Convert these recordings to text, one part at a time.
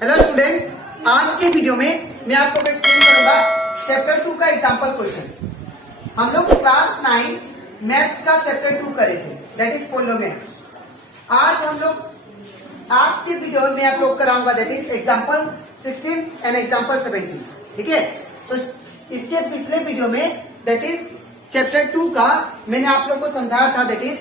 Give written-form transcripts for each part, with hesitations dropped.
Hello students, आज के video में मैं आपको एक्सप्लेन करूंगा चैप्टर 2 का एग्जांपल क्वेश्चन। हम लोग क्लास 9 मैथ्स का चैप्टर 2 करे थे, दैट इज पॉलिनोमियल। आज के वीडियो में आप लोग कराऊंगा that is example 16 and example 17। ठीक है, तो इसके पिछले वीडियो में दैट इज चैप्टर 2 का मैंने आप लोग को समझाया था that is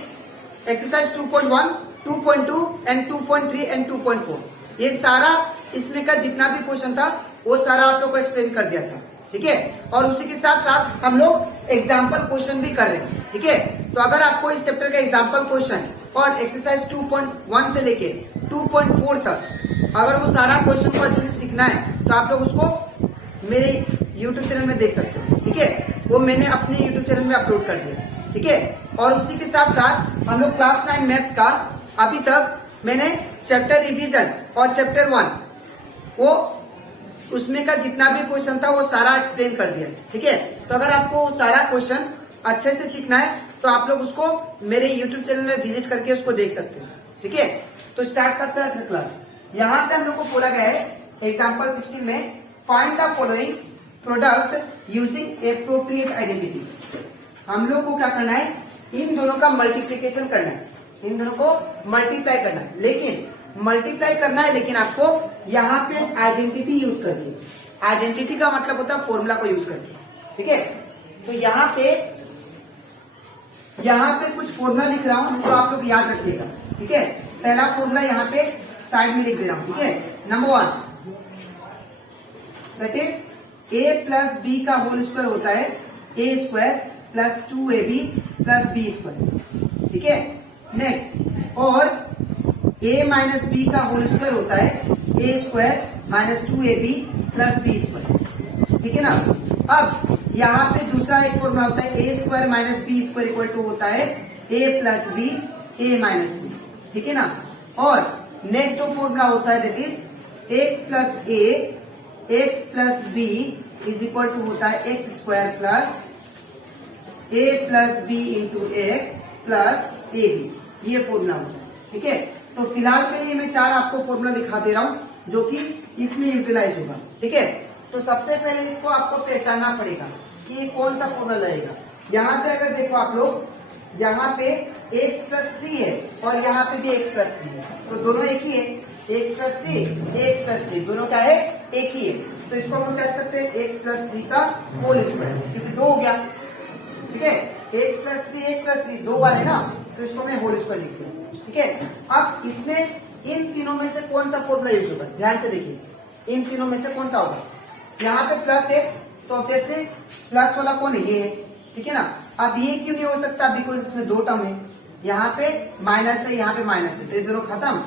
exercise 2.1, 2.2 and 2.3 and 2.4। ये सारा इसमें का जितना भी क्वेश्चन था वो सारा आप लोग को एक्सप्लेन कर दिया था। ठीक है, और उसी के साथ साथ हम लोग एग्जाम्पल क्वेश्चन भी कर रहे हैं। ठीक है, तो अगर आपको इस चैप्टर का एग्जाम्पल क्वेश्चन और एक्सरसाइज 2.1 से लेके 2.4 तक अगर वो सारा क्वेश्चन को अच्छे से सीखना है तो आप लोग उसको मेरे यूट्यूब चैनल में देख सकते हो। ठीक है, वो मैंने अपने यूट्यूब चैनल में अपलोड कर दिया। ठीक है, और उसी के साथ साथ हम लोग क्लास 9 मैथ्स का अभी तक मैंने चैप्टर रिवीजन और चैप्टर 1 वो उसमें का जितना भी क्वेश्चन था वो सारा एक्सप्लेन कर दिया। ठीक है, तो अगर आपको सारा क्वेश्चन अच्छे से सीखना है तो आप लोग उसको मेरे यूट्यूब चैनल में विजिट करके उसको देख सकते हैं। ठीक है, तो स्टार्ट करते हैं क्लास। यहाँ पे हम लोग को बोला गया है एग्जाम्पल 16 में find the following product using appropriate identity. हम लोग को क्या करना है, इन दोनों का मल्टीप्लीकेशन करना है, इन दोनों को मल्टीप्लाई करना है। लेकिन मल्टीप्लाई करना है लेकिन आपको यहाँ पे आइडेंटिटी यूज करके, आइडेंटिटी का मतलब होता है फॉर्मूला को यूज करके। ठीक है, तो यहाँ पे कुछ फॉर्मूला लिख रहा हूं जो आप लोग याद रखिएगा। ठीक है, पहला फॉर्मूला यहाँ पे साइड में लिख दे रहा हूं। ठीक है, number 1 that is a plus B का होल स्क्वायर होता है a square plus 2ab plus B square. ठीक है, नेक्स्ट, और a माइनस बी का होल स्क्वायर होता है a square minus 2ab plus B square. ठीक है ना। अब यहाँ पे दूसरा एक फॉर्मूला होता है a square minus B square equal to होता है a plus B a minus B. ठीक है ना। और नेक्स्ट जो फॉर्मूला होता है that is x plus a x plus B is equal to होता है X square plus a plus B into X plus A B. ये फॉर्मूला होता है। ठीक है, तो फिलहाल के लिए मैं 4 आपको फॉर्मूला दिखा दे रहा हूं जो कि इसमें यूटिलाइज होगा। ठीक है, तो सबसे पहले इसको आपको पहचानना पड़ेगा कि कौन सा फॉर्मूला लगेगा। यहाँ पे अगर देखो आप लोग, यहाँ पे x प्लस 3 है और यहाँ पे भी x प्लस 3 है, तो दोनों एक ही है। x प्लस 3 दोनों क्या है, एक ही है। तो इसको हम कह सकते हैं x प्लस 3 का होल स्क्वायर, क्योंकि 2 हो गया। ठीक है, x प्लस 3 2 बार है ना, तो इसको मैं होल स्क्वायर लिख दूं। ठीक है, अब इसमें इन तीनों में से कौन सा फॉर्मूला यूज होगा, ध्यान से देखिए, इन तीनों में से कौन सा होगा। यहाँ पे प्लस है तो ऑब्वियसली प्लस वाला कौन है, ये है। ठीक है ना। अब ये क्यों नहीं हो सकता, बिकॉज इसमें 2 टर्म है, यहाँ पे माइनस है, यहाँ पे माइनस है, तो ये दोनों खत्म।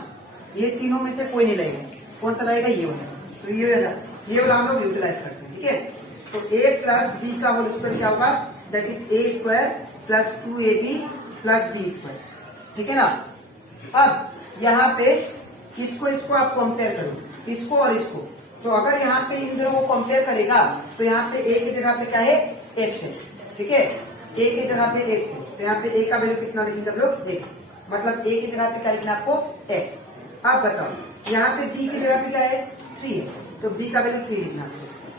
ये तीनों में से कोई नहीं लगेगा, कौन सा लगेगा, ये वाला। तो ये वाला हम लोग यूटिलाइज करते हैं। ठीक है, तो a प्लस बी का होल स्क्वायर क्या होगा, that is a square plus 2ab plus B square. ठीक है ना। अब यहाँ पे इसको आप कंपेयर करो, इसको और इसको, तो अगर यहाँ पे इन दोनों को कंपेयर करेगा तो यहाँ पे a की जगह पे क्या है, x है। ठीक है, a की जगह पे x है, तो यहाँ पे a का वैल्यू कितना लिखेंगे हम लोग, x, मतलब a की जगह पे क्या लिखना आपको, x। अब बताओ यहाँ पे b की जगह पे क्या है, 3 है, तो b का वैल्यू 3 लिखना।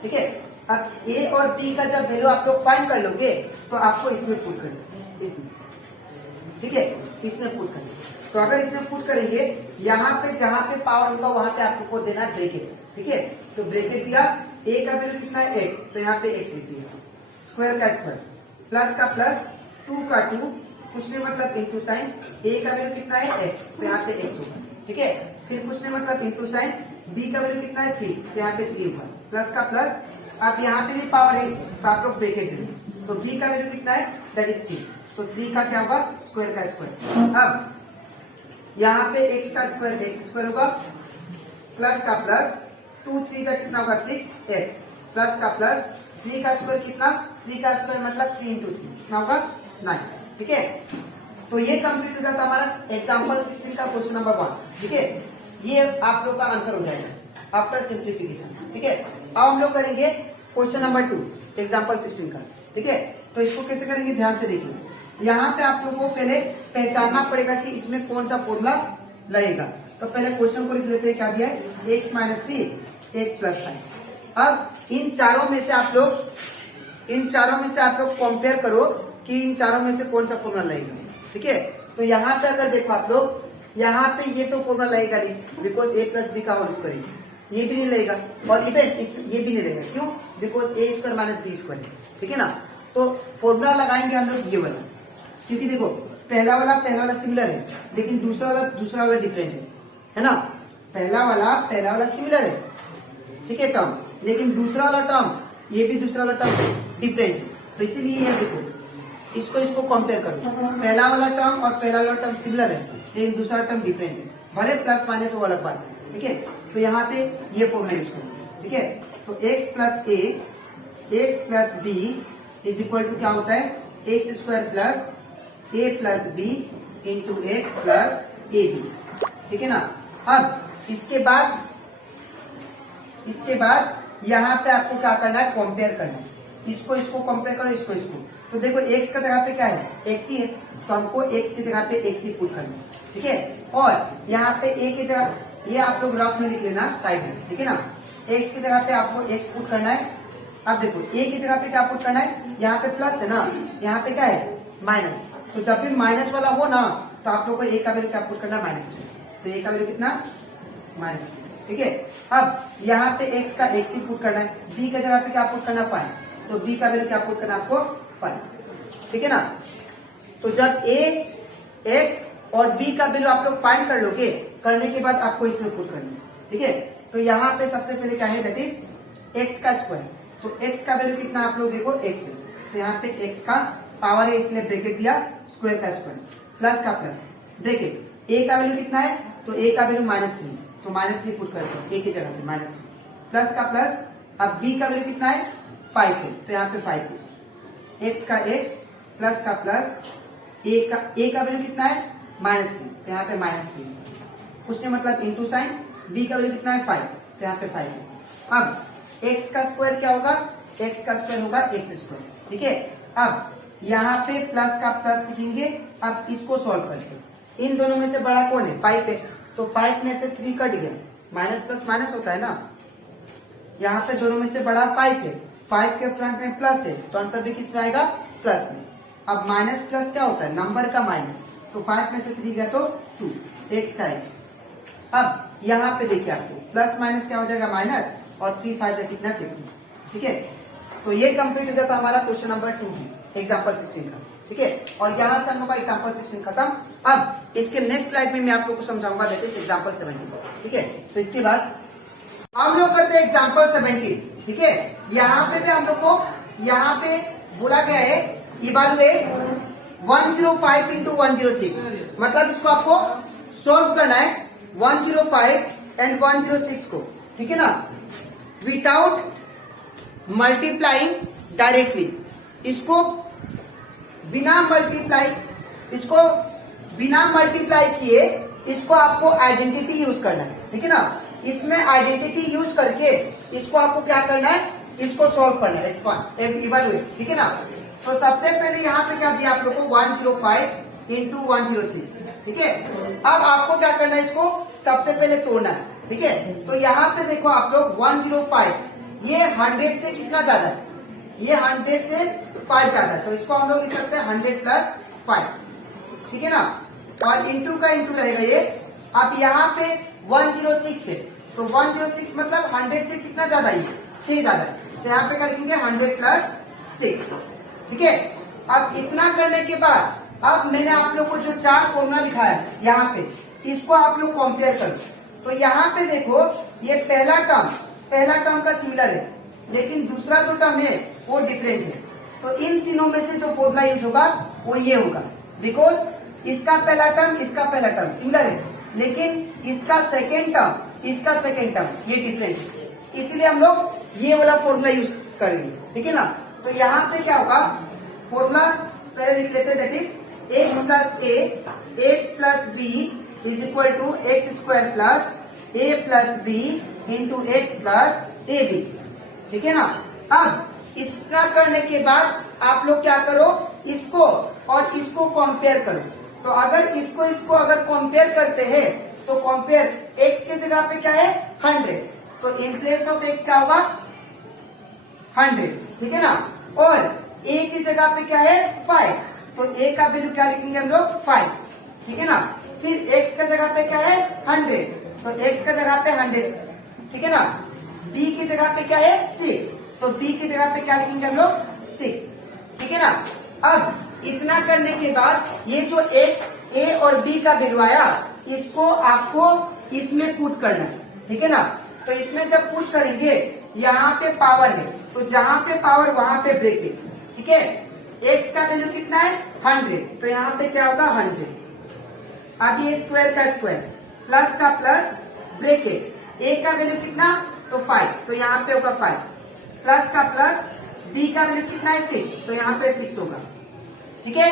ठीक है, अब a और b का जब वैल्यू आप लोग फाइंड कर लोगे तो आपको इसमें पुट करना, इसमें। ठीक है, इसमें पुट करना। तो अगर इसमें पुट करेंगे, यहाँ पे जहां पे पावर होगा वहां पे आपको देना है ब्रैकेट। ठीक है, तो ब्रैकेट दिया, a का वैल्यू कितना है, x, तो यहाँ पे x लिख दिया, स्क्वायर का स्क्वायर, प्लस का प्लस, 2 का 2, कुछ नहीं मतलब इंटू साइन, a का वैल्यू कितना है, x, तो यहाँ पे x होगा। ठीक है, फिर कुछ नहीं मतलब इंटू साइन, b का वैल्यू कितना है, 3, तो यहाँ पे 3 होगा, प्लस का प्लस। अब यहाँ पे भी पावर है तो आप लोग ब्रैकेट देंगे, तो b का वैल्यू कितना है, दैट इज 3, तो 3 का क्या होगा, स्क्वायर का स्क्वायर। अब यहाँ पे x का स्क्वायर x स्क्वायर होगा, प्लस का प्लस, 2 3 का कितना होगा, 6x, प्लस का प्लस, 3 का स्क्वायर कितना, 3 का स्क्वायर मतलब 3 इंटू 3 कितना होगा, 9। ठीक है, तो ये कंप्लीट हो जाता हमारा एग्जाम्पल 16 का क्वेश्चन नंबर 1। ठीक है, ये आप लोग का आंसर हो जाएगा आफ्टर सिंप्लीफिकेशन। ठीक है, अब हम लोग करेंगे क्वेश्चन नंबर 2 एग्जाम्पल 16 का। ठीक है, तो इसको कैसे करेंगे, ध्यान से देखिए। यहाँ पे आप लोगों को पहले पहचानना पड़ेगा कि इसमें कौन सा फॉर्मूला लगेगा। तो पहले क्वेश्चन को लिख लेते हैं, क्या दिया है, एक्स माइनस 3 एक्स प्लस 5। अब इन चारों में से आप लोग कंपेयर करो कि इन चारों में से कौन सा फॉर्मूला लगेगा। ठीक है, तो यहाँ पे अगर देखो आप लोग, यहाँ पे ये तो फॉर्मूला लगेगा नहीं, बिकॉज ए प्लस बी का होल स्क्वायर, ये भी नहीं लगेगा, और इवन ये भी नहीं लगेगा। क्यों? Because A square minus B square. ठीक है ना, तो फॉर्मूला लगाएंगे हम लोग ये वाला, क्योंकि देखो पहला वाला सिमिलर है, लेकिन दूसरा वाला डिफरेंट है ना। पहला वाला सिमिलर है, ठीक है टर्म, लेकिन दूसरा वाला टर्म, ये भी दूसरा वाला टर्म डिफरेंट है। तो इसीलिए ये देखो इसको कंपेयर करो, पहला वाला टर्म और पहला वाला टर्म सिमिलर है, लेकिन दूसरा टर्म डिफरेंट है, भले प्लस माइनस वो अलग बात है। ठीक है, तो यहाँ पे ये फॉर्मूला यूज करो। ठीक है, तो x plus A X plus B is equal to क्या होता है, X square plus A plus B into X plus A B. ठीक है ना, अब इसके बाद यहाँ पे आपको क्या करना है, कंपेयर करना है। इसको कंपेयर करो, इसको। तो देखो x का जगह पे क्या है, x ही है, तो हमको x की जगह पे x ही पुट करना है। ठीक है, और यहाँ पे a की जगह, ये आप लोग रफ में लिख लेना साइड में। ठीक है ना, x की जगह पे आपको x पुट करना है। अब देखो a की जगह पे क्या पुट करना है, यहाँ पे प्लस है ना, यहाँ पे क्या है माइनस। तो जब भी माइनस वाला हो ना, तो आप लोग को a का वैल्यू क्या पुट करना है, -3। तो a का वैल्यू कितना, -3। ठीक है, अब यहाँ पे x का x ही पुट करना है, b का जगह पे क्या पुट करना है 5, तो b का वैल्यू क्या पुट करना है आपको 5। ठीक है ना, तो जब a x और b का वैल्यू आप लोग फाइंड कर लोगे, करने के बाद आपको इसमें पुट करना है। ठीक है, तो यहाँ पे सबसे पहले क्या है, दैट इज एक्स का स्क्वायर। तो x का वैल्यू कितना आप लोग देखो x है, तो यहाँ पे x का पावर है, इसलिए ब्रैकेट दिया, स्क्वायर का स्क्वायर प्लस का प्लस ब्रैकेट, a का वैल्यू कितना है, तो a का वैल्यू -3, तो -3 पुट करते हैं a की जगह पे, -3 प्लस का प्लस। अब b का वैल्यू कितना है 5 है, तो यहाँ पे 5 है, x का x प्लस का प्लस, a का वैल्यू कितना है -3, तो यहाँ पे -3 कुछ नहीं, मतलब इंटू साइन। b का वैल्यू कितना है 5, तो यहाँ पे 5 है। अब x का स्क्वायर क्या होगा, x का स्क्वायर होगा x स्क्वायर। ठीक है, अब यहाँ पे प्लस का प्लस लिखेंगे। अब इसको सॉल्व करके, इन दोनों में से बड़ा कौन है, 5 है, तो 5 में से 3 कट गया, माइनस प्लस माइनस होता है ना। यहाँ पे दोनों में से बड़ा 5 है, 5 के फ्रंट में प्लस है, तो आंसर भी किस में आएगा, प्लस में। अब माइनस प्लस क्या होता है, नंबर का माइनस, तो 5 में से 3 गया तो 2, x का x। अब यहाँ पे देखिए आपको प्लस माइनस क्या हो जाएगा, माइनस, और 3 5 का कितना 50। ठीक है, तो ये कंप्लीट हो जाता है हमारा क्वेश्चन नंबर 2 भी, एग्जाम्पल 16 का। ठीक है, और यहाँ से हम लोग का एग्जाम्पल 16 खत्म। अब इसके नेक्स्ट स्लाइड में मैं आप लोग को समझाऊंगा, दैट इज एग्जाम्पल 17। ठीक है, तो इसके बाद हम लोग करते हैं एग्जाम्पल 17। ठीक है, यहाँ पे भी हम लोग को यहाँ पे बोला गया है इवैल्यूएट 105 इंटू 106, मतलब इसको आपको सोल्व करना है 105 एंड 106 को। ठीक है ना, विदाउट मल्टीप्लाइंग डायरेक्टली, इसको बिना मल्टीप्लाई किए इसको आपको आइडेंटिटी यूज करना है। ठीक है ना, इसमें आइडेंटिटी यूज करके इसको आपको क्या करना है, इसको सॉल्व करना है, इवैल्यूएट। ठीक है ना, तो सबसे पहले यहाँ पे क्या दिया आप लोग को, 105 इंटू 106। ठीक है, अब आपको क्या करना है, इसको सबसे पहले तोड़ना है। ठीक है, तो यहाँ पे देखो आप लोग 105, ये 100 से कितना ज्यादा है, ये 100 से 5 ज्यादा है, तो इसको हम लोग लिख सकते हैं 100 प्लस 5। ठीक है ना, और इंटू का इंटू रहेगा ये। अब यहाँ पे 106 है, तो 106 मतलब 100 से कितना ज्यादा है, 6 ज्यादा है, तो यहाँ पे क्या लिखेंगे 100 प्लस 6। ठीक है, अब इतना करने के बाद अब मैंने आप लोग को जो 4 फॉर्मूला लिखा है यहाँ पे, इसको आप लोग कंपेयर करो। तो यहाँ पे देखो ये पहला टर्म का सिमिलर है, लेकिन दूसरा जो टर्म है वो डिफरेंट है। तो इन तीनों में से जो फॉर्मूला यूज होगा वो ये होगा, बिकॉज इसका पहला टर्म सिमिलर है, लेकिन इसका सेकेंड टर्म ये डिफरेंट है, इसीलिए हम लोग ये वाला फॉर्मूला यूज करेंगे। ठीक है ना, तो यहाँ पे क्या होगा, फॉर्मूला पहले लिख लेते हैं, that is X plus A X plus B is equal to X square plus A plus B into X plus A B. ठीक है ना, अब इतना करने के बाद आप लोग क्या करो, इसको और इसको कंपेयर करो। तो अगर इसको अगर कंपेयर करते हैं तो कंपेयर x के जगह पे क्या है 100, तो इन प्लेस ऑफ x क्या होगा 100, ठीक है ना। और a की जगह पे क्या है 5, तो a का वैल्यू क्या लिखेंगे हम लोग 5, ठीक है ना। फिर x का जगह पे क्या है 100, तो x का जगह पे 100, ठीक है ना। b की जगह पे क्या है 6, तो b की जगह पे क्या लिखेंगे हम लोग 6, ठीक है ना। अब इतना करने के बाद ये जो x a और b का वैल्यू आया इसको आपको इसमें पुट करना है, ठीक है ना। तो इसमें जब पुट करेंगे यहाँ पे पावर है, तो जहां पे पावर वहां पे ब्रेकेट, ठीक है। x का वैल्यू कितना है 100, तो यहाँ पे क्या होगा 100। अब ये स्क्वायर का स्क्वायर प्लस का प्लस ब्रेकेट, a का वैल्यू कितना तो 5, तो यहाँ पे होगा 5, प्लस का प्लस b का वैल्यू कितना है 6, तो यहाँ पे 6 होगा, ठीक है।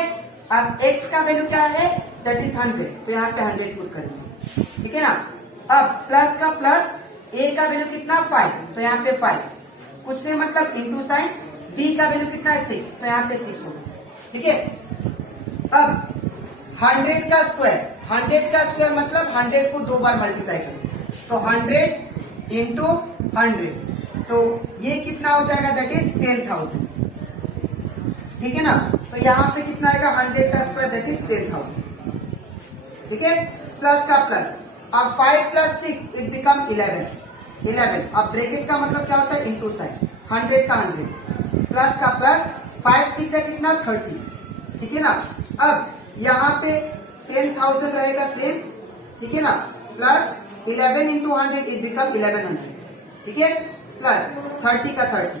अब x का वैल्यू क्या है दैट इज 100, तो यहाँ पे 100 पुट करेंगे, ठीक है ना। अब प्लस का प्लस a का वैल्यू कितना 5, तो यहाँ पे 5, कुछ नहीं मतलब इंटू साइन, b का वैल्यू कितना है 6, तो यहाँ पे 6 होगा, ठीक है। अब 100 का स्क्वायर मतलब 100 को 2 बार मल्टीप्लाई करें, तो 100 इंटू 100, तो ये कितना हो जाएगा दैट इज 10,000, ठीक है ना। तो यहाँ पे कितना आएगा 100 का स्क्वायर दैट इज 10,000, ठीक है। प्लस का प्लस, अब 5 प्लस 6 इट बिकम 11। अब ब्रैकेट का मतलब क्या होता है इंटू साइन, 100 का 100 प्लस का प्लस 5 6 है कितना 30, ठीक है ना। अब यहाँ पे 10,000 रहेगा सेम, ठीक है ना, प्लस 11 इंटू 100 इट बिकम 1100, ठीक है, प्लस 30 का 30।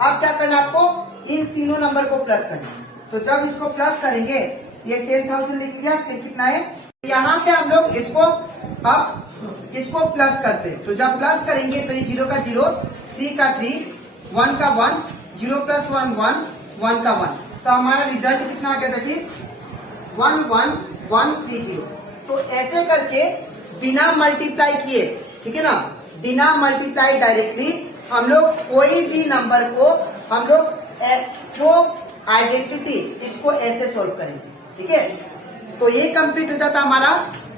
अब क्या करना है आपको इन तीनों नंबर को प्लस करना है, तो जब इसको प्लस करेंगे ये 10,000 लिख दिया, फिर कितना है यहाँ पे हम लोग इसको प्लस करते हैं, तो जब प्लस करेंगे तो ये 0 का 0, 3 का 3, 1 का 1, 0 प्लस 1 1, 1 का 1, तो हमारा रिजल्ट कितना आ गया दैट इज 11130। तो ऐसे करके बिना मल्टीप्लाई किए, ठीक है ना, बिना मल्टीप्लाई डायरेक्टली हम लोग कोई भी नंबर को हम लोग जो आइडेंटिटी इसको ऐसे सोल्व करेंगे, ठीक है। तो ये कंप्लीट हो जाता हमारा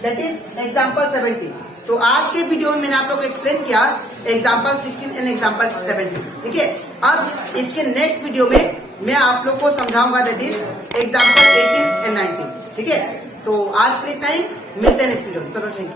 दैट इज एग्जाम्पल 17। तो आज के वीडियो में मैंने आप लोग को एक्सप्लेन किया एग्जाम्पल 16 एंड एग्जाम्पल 17, ठीक है। अब इसके नेक्स्ट वीडियो में मैं आप लोग को समझाऊंगा दैट इज एग्जाम्पल 18 एंड 19, ठीक है। तो आज के लिए इतना ही, मिलते हैं नेक्स्ट वीडियो में, तो थैंक यू।